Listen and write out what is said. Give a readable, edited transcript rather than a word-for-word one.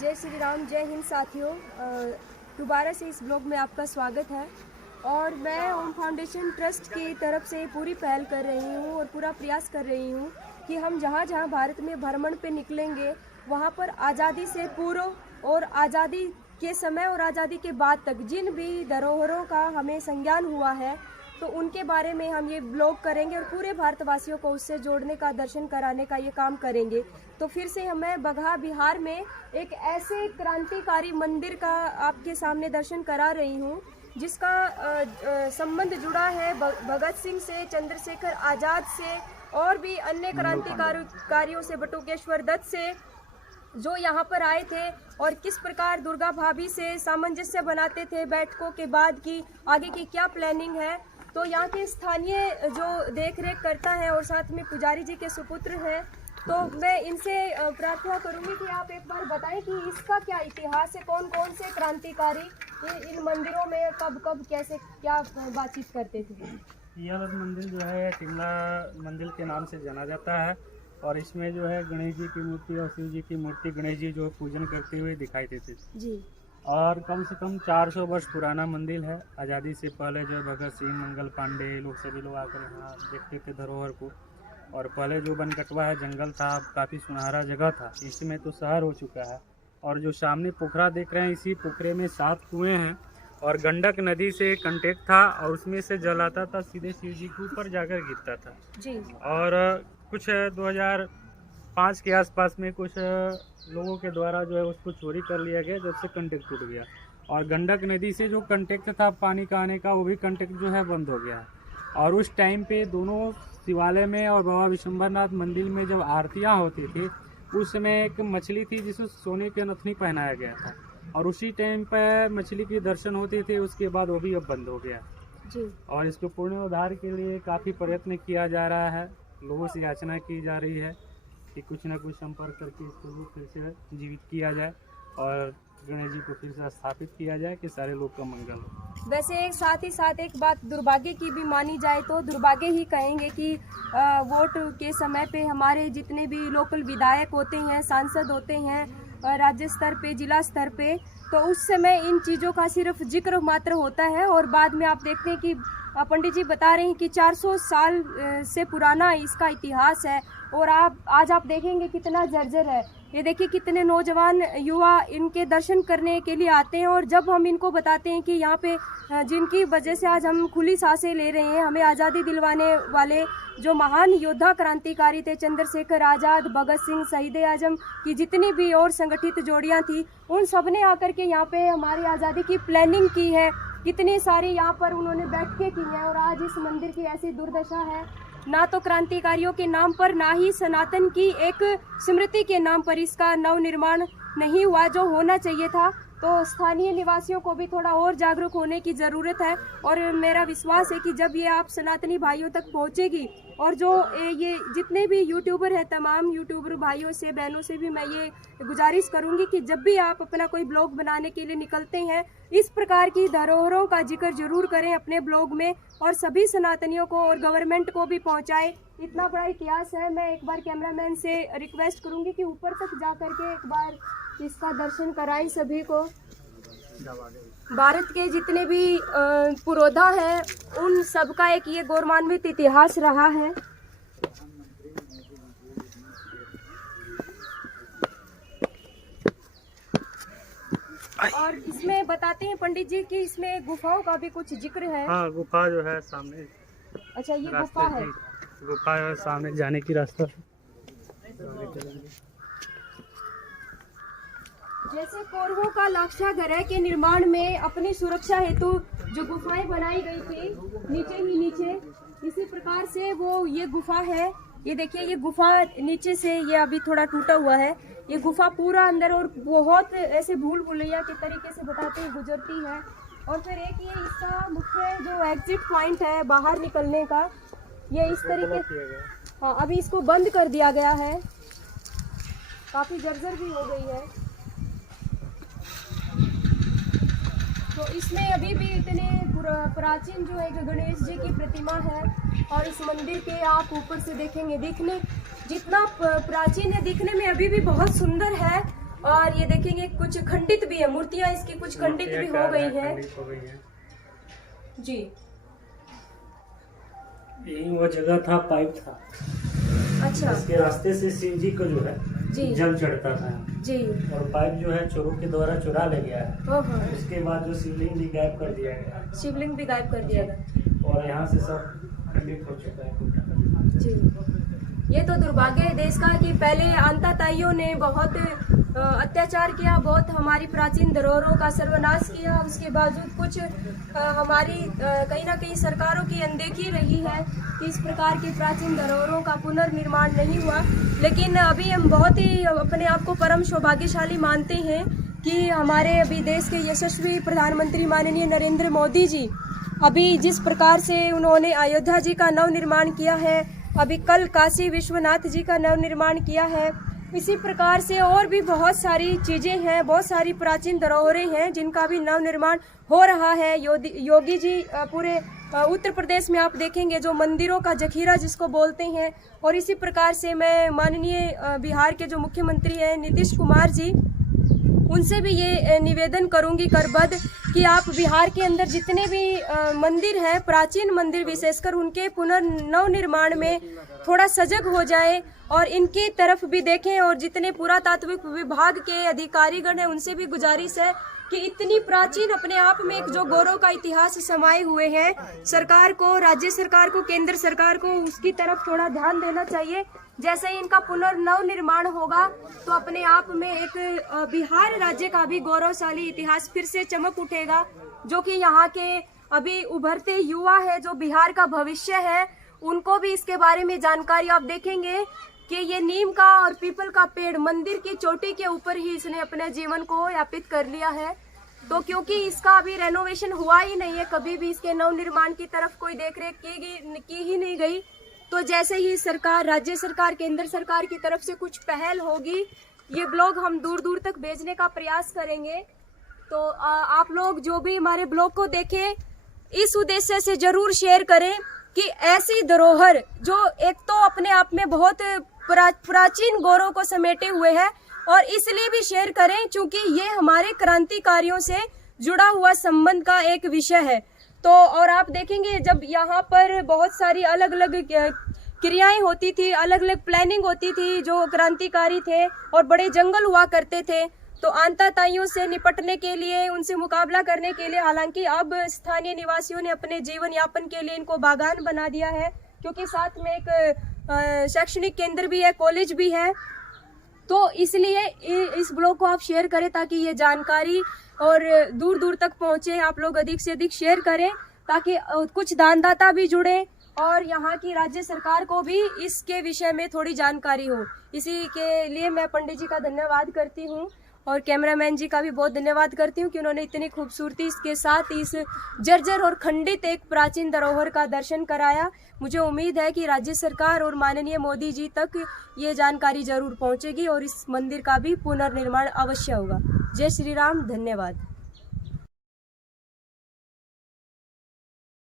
जय श्री राम, जय हिंद साथियों। दोबारा से इस ब्लॉग में आपका स्वागत है। और मैं ओम फाउंडेशन ट्रस्ट की तरफ से पूरी पहल कर रही हूँ और पूरा प्रयास कर रही हूँ कि हम जहाँ जहाँ भारत में भ्रमण पे निकलेंगे वहाँ पर आज़ादी से पूर्व और आज़ादी के समय और आज़ादी के बाद तक जिन भी धरोहरों का हमें संज्ञान हुआ है तो उनके बारे में हम ये ब्लॉग करेंगे और पूरे भारतवासियों को उससे जोड़ने का, दर्शन कराने का ये काम करेंगे। तो फिर से मैं बगहा बिहार में एक ऐसे क्रांतिकारी मंदिर का आपके सामने दर्शन करा रही हूँ जिसका संबंध जुड़ा है भगत सिंह से, चंद्रशेखर आज़ाद से और भी अन्य क्रांतिकारियों से, बटुकेश्वर दत्त से, जो यहाँ पर आए थे और किस प्रकार दुर्गा भाभी से सामंजस्य बनाते थे बैठकों के बाद की आगे की क्या प्लानिंग है। तो यहाँ के स्थानीय जो देख रेख करता है और साथ में पुजारी जी के सुपुत्र हैं, तो मैं इनसे प्रार्थना करूंगी कि आप एक बार बताएं कि इसका क्या इतिहास है, कौन कौन से क्रांतिकारी इन मंदिरों में कब कब कैसे क्या बातचीत करते थे। यह मंदिर जो है टिमला मंदिर के नाम से जाना जाता है और इसमें जो है गणेश जी की मूर्ति और शिव जी की मूर्ति, गणेश जी जो पूजन करते हुए दिखाई देते थे जी। और कम से कम 400 वर्ष पुराना मंदिर है। आज़ादी से पहले जो भगत सिंह, मंगल पांडे लोग सभी लोग आकर यहाँ देखते थे धरोहर को। और पहले जो बनकटवा है जंगल था, काफ़ी सुनहरा जगह था, इसमें तो शहर हो चुका है। और जो सामने पोखरा देख रहे हैं, इसी पोखरे में 7 कुएँ हैं और गंडक नदी से कंटेक्ट था और उसमें से जल आता था, सीधे शिव जी के ऊपर जाकर गिरता था जी। और कुछ 2005 के आसपास में कुछ लोगों के द्वारा जो है उसको चोरी कर लिया गया, जब से कंटेक्ट टूट गया। और गंडक नदी से जो कंटेक्ट था पानी का आने का, वो भी कंटेक्ट जो है बंद हो गया है। और उस टाइम पे दोनों शिवालय में और बाबा विशंबरनाथ मंदिर में जब आरतियाँ होती थी, उस समय एक मछली थी जिसे सोने के नथनी पहनाया गया था और उसी टाइम पर मछली की दर्शन होते थे। उसके बाद वो भी अब बंद हो गया जी। और इसको पुनरुद्धार के लिए काफ़ी प्रयत्न किया जा रहा है, लोगों से याचना की जा रही है कि कुछ न कुछ संपर्क करके इसको फिर से जीवित किया जाए और गणेश जी को फिर से स्थापित किया जाए कि सारे लोग का मंगल हो। वैसे एक साथ ही साथ एक बात दुर्भाग्य की भी मानी जाए तो दुर्भाग्य ही कहेंगे कि वोट के समय पे हमारे जितने भी लोकल विधायक होते हैं, सांसद होते हैं, राज्य स्तर पे, जिला स्तर पे, तो उस समय इन चीज़ों का सिर्फ जिक्र मात्र होता है और बाद में आप देखते हैं कि पंडित जी बता रहे हैं कि 400 साल से पुराना इसका इतिहास है और आज आप देखेंगे कितना जर्जर है। ये देखिए कितने नौजवान युवा इनके दर्शन करने के लिए आते हैं और जब हम इनको बताते हैं कि यहाँ पे जिनकी वजह से आज हम खुली सांसें ले रहे हैं, हमें आज़ादी दिलवाने वाले जो महान योद्धा क्रांतिकारी थे, चंद्रशेखर आज़ाद, भगत सिंह, शहीद आजम की जितनी भी और संगठित जोड़ियाँ थी, उन सब ने आकर के यहाँ पे हमारी आज़ादी की प्लानिंग की है। कितनी सारी यहाँ पर उन्होंने बैठकें की हैं और आज इस मंदिर की ऐसी दुर्दशा है, ना तो क्रांतिकारियों के नाम पर, ना ही सनातन की एक स्मृति के नाम पर इसका नवनिर्माण नहीं हुआ जो होना चाहिए था। तो स्थानीय निवासियों को भी थोड़ा और जागरूक होने की ज़रूरत है और मेरा विश्वास है कि जब ये आप सनातनी भाइयों तक पहुँचेगी और जो ये जितने भी यूट्यूबर हैं, तमाम यूट्यूबर भाइयों से, बहनों से भी मैं ये गुजारिश करूँगी कि जब भी आप अपना कोई ब्लॉग बनाने के लिए निकलते हैं, इस प्रकार की धरोहरों का जिक्र जरूर करें अपने ब्लॉग में और सभी सनातनियों को और गवर्नमेंट को भी पहुँचाएं। इतना बड़ा इतिहास है। मैं एक बार कैमरामैन से रिक्वेस्ट करूँगी कि ऊपर तक जा करके एक बार इसका दर्शन कराएं सभी को। भारत के जितने भी पुरोधा हैं उन सब का एक ये गौरवान्वित इतिहास रहा है। और इसमें बताते हैं पंडित जी कि इसमें गुफाओं का भी कुछ जिक्र है। हाँ, गुफा जो है सामने। अच्छा, ये गुफा है। गुफा है सामने जाने की रास्ता। जैसे कौरवों का लाक्षागृह के निर्माण में अपनी सुरक्षा हेतु जो गुफाएं बनाई गई थी नीचे ही नीचे, इसी प्रकार से वो ये गुफा है। ये देखिए, ये गुफा नीचे से ये अभी थोड़ा टूटा हुआ है। ये गुफा पूरा अंदर और बहुत ऐसे भूल भुलैया के तरीके से बताते हैं गुजरती है। और फिर एक ये इसका मुख्य जो एग्जिट पॉइंट है बाहर निकलने का, ये इस तरीके, हाँ, अभी इसको बंद कर दिया गया है, काफ़ी जर्जर भी हो गई है। तो इसमें अभी भी इतने प्राचीन जो एक गणेश जी की प्रतिमा है और इस मंदिर के आप ऊपर से देखेंगे, दिखने जितना प्राचीन है, दिखने में अभी भी बहुत सुंदर है और ये देखेंगे कुछ खंडित भी है, मूर्तियां इसकी कुछ खंडित भी हो गई हैं। खंडित हो गई हैं। जी यही वो जगह था, पाइप था। अच्छा इसके रास्ते से शिव जी को जो है जी जल चढ़ता था जी। और पाइप जो है चोरों के द्वारा चुरा ले गया है। ओहो, उसके बाद जो शिवलिंग भी गायब कर दिया गया शिवलिंग भी गायब कर दिया गया। और यहाँ से सब खंडित हो चुका है। जी ये तो दुर्भाग्य है देश का कि पहले आतंकवादियों ने बहुत अत्याचार किया, बहुत हमारी प्राचीन धरोहरों का सर्वनाश किया। उसके बावजूद कुछ हमारी कहीं ना कहीं सरकारों की अनदेखी रही है कि इस प्रकार की प्राचीन धरोहरों का पुनर्निर्माण नहीं हुआ। लेकिन अभी हम बहुत ही अपने आप को परम सौभाग्यशाली मानते हैं कि हमारे अभी देश के यशस्वी प्रधानमंत्री माननीय नरेंद्र मोदी जी अभी जिस प्रकार से उन्होंने अयोध्या जी का नवनिर्माण किया है, अभी कल काशी विश्वनाथ जी का नवनिर्माण किया है, इसी प्रकार से और भी बहुत सारी चीज़ें हैं, बहुत सारी प्राचीन धरोहरें हैं जिनका भी नवनिर्माण हो रहा है। योगी जी पूरे उत्तर प्रदेश में आप देखेंगे जो मंदिरों का जखीरा जिसको बोलते हैं। और इसी प्रकार से मैं माननीय बिहार के जो मुख्यमंत्री हैं नीतीश कुमार जी, उनसे भी ये निवेदन करूंगी करबद्ध कि आप बिहार के अंदर जितने भी मंदिर हैं, प्राचीन मंदिर विशेषकर, उनके नवनिर्माण में थोड़ा सजग हो जाए और इनकी तरफ भी देखें। और जितने पुरातात्विक विभाग के अधिकारीगण हैं उनसे भी गुजारिश है कि इतनी प्राचीन अपने आप में एक जो गौरव का इतिहास समाये हुए हैं, सरकार को, राज्य सरकार को, केंद्र सरकार को उसकी तरफ थोड़ा ध्यान देना चाहिए। जैसे ही इनका पुनर्नवनिर्माण होगा तो अपने आप में एक बिहार राज्य का भी गौरवशाली इतिहास फिर से चमक उठेगा, जो कि यहाँ के अभी उभरते युवा है, जो बिहार का भविष्य है, उनको भी इसके बारे में जानकारी। आप देखेंगे कि ये नीम का और पीपल का पेड़ मंदिर की चोटी के ऊपर ही इसने अपने जीवन को यापित कर लिया है। तो क्योंकि इसका अभी रेनोवेशन हुआ ही नहीं है, कभी भी इसके नवनिर्माण की तरफ कोई देखरेख की ही नहीं गई। तो जैसे ही सरकार, राज्य सरकार, केंद्र सरकार की तरफ से कुछ पहल होगी, ये ब्लॉग हम दूर दूर तक भेजने का प्रयास करेंगे। तो आप लोग जो भी हमारे ब्लॉग को देखें, इस उद्देश्य से जरूर शेयर करें कि ऐसी धरोहर जो एक तो अपने आप में बहुत प्राचीन गौरव को समेटे हुए है, और इसलिए भी शेयर करें क्योंकि ये हमारे क्रांतिकारियों से जुड़ा हुआ संबंध का एक विषय है। तो और आप देखेंगे जब यहाँ पर बहुत सारी अलग अलग क्रियाएं होती थी, अलग अलग प्लानिंग होती थी, जो क्रांतिकारी थे और बड़े जंगल हुआ करते थे, तो आतंकवादियों से निपटने के लिए, उनसे मुकाबला करने के लिए, हालांकि अब स्थानीय निवासियों ने अपने जीवन यापन के लिए इनको बागान बना दिया है, क्योंकि साथ में एक शैक्षणिक केंद्र भी है, कॉलेज भी है। तो इसलिए इस ब्लॉग को आप शेयर करें ताकि ये जानकारी और दूर दूर तक पहुंचे। आप लोग अधिक से अधिक शेयर करें ताकि कुछ दानदाता भी जुड़े और यहाँ की राज्य सरकार को भी इसके विषय में थोड़ी जानकारी हो। इसी के लिए मैं पंडित जी का धन्यवाद करती हूँ और कैमरामैन जी का भी बहुत धन्यवाद करती हूँ कि उन्होंने इतनी खूबसूरती के साथ इस जर्जर और खंडित एक प्राचीन धरोहर का दर्शन कराया। मुझे उम्मीद है कि राज्य सरकार और माननीय मोदी जी तक ये जानकारी जरूर पहुँचेगी और इस मंदिर का भी पुनर्निर्माण अवश्य होगा। जय श्री राम, धन्यवाद।